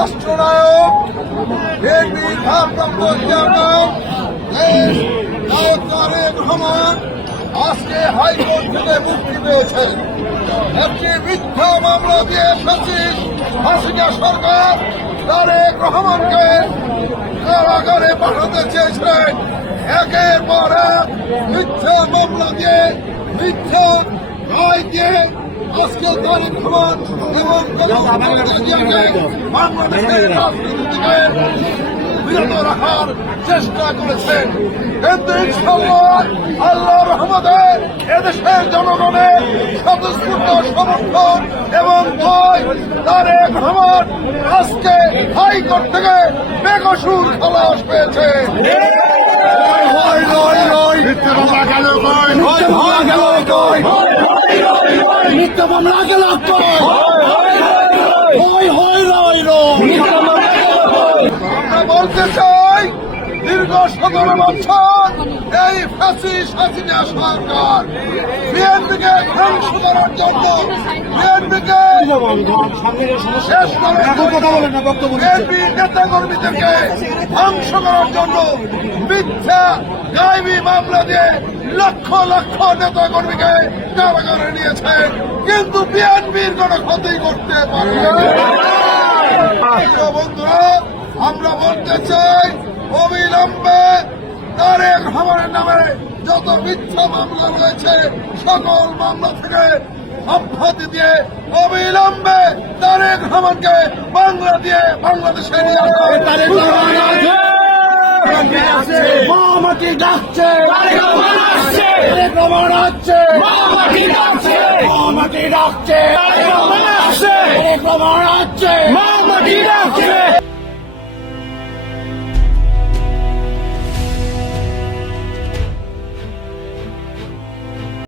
রাষ্ট্রনায়ক বিএনপির ভারপ্রাপ্ত চেয়ারম্যান দেশ নায়ক তারেক রহমান আজকে হাইকোর্ট থেকে মুক্তি পেয়েছেন। একটি মিথ্যা মামলা দিয়ে সচিব হাসিনা সরকার। তারেক রহমানকে কারাগারে পাঠাতে চেয়েছিলেন। একের পর এক মিথ্যা মামলা দিয়ে, মিথ্যা রায় দিয়ে আজকে এবং বাংলাদেশের বিরত রাখার চেষ্টা করেছেন কিন্তু ইনশাল্লাহ আল্লাহ রহমতে এদেশের জনগণের স্বতঃস্ফূর্ত সমর্থন এবং ভয় তারেক রহমান আজকে হাইকোর্ট থেকে বেকসুর খালাস পেয়েছে মিথ্যা মামলা গেল কই? মিথ্যা মামলা গেল কই? হয় হয় রয় রয় বলতে চাই সতেরো বছর এই ফাঁসি হাসিনা সরকার। বিএনপিকে ধ্বংস করার জন্য বিএনপিকে শেষ বিএনপি নেতা কর্মীদেরকে ধ্বংস করার জন্য মিথ্যা গাইবি মামলা দিয়ে লক্ষ লক্ষ নেতা কর্মীকে কারাগারে নিয়েছেন। কিন্তু বিএনপির কোনো ক্ষতি করতে পারে বন্ধুরা আমরা বলতে চাই অবিলম্বে তারেক রহমানের নামে যত মিথ্যা মামলা রয়েছে সকল মামলা থেকে অব্যাহতি দিয়ে অবিলম্বে তারেক রহমানকে বাংলা দিয়ে বাংলাদেশে নিয়ে আসা। তারেক মামাটি ডাকছে। ডাকছে। ডাকছে। ডাকছে।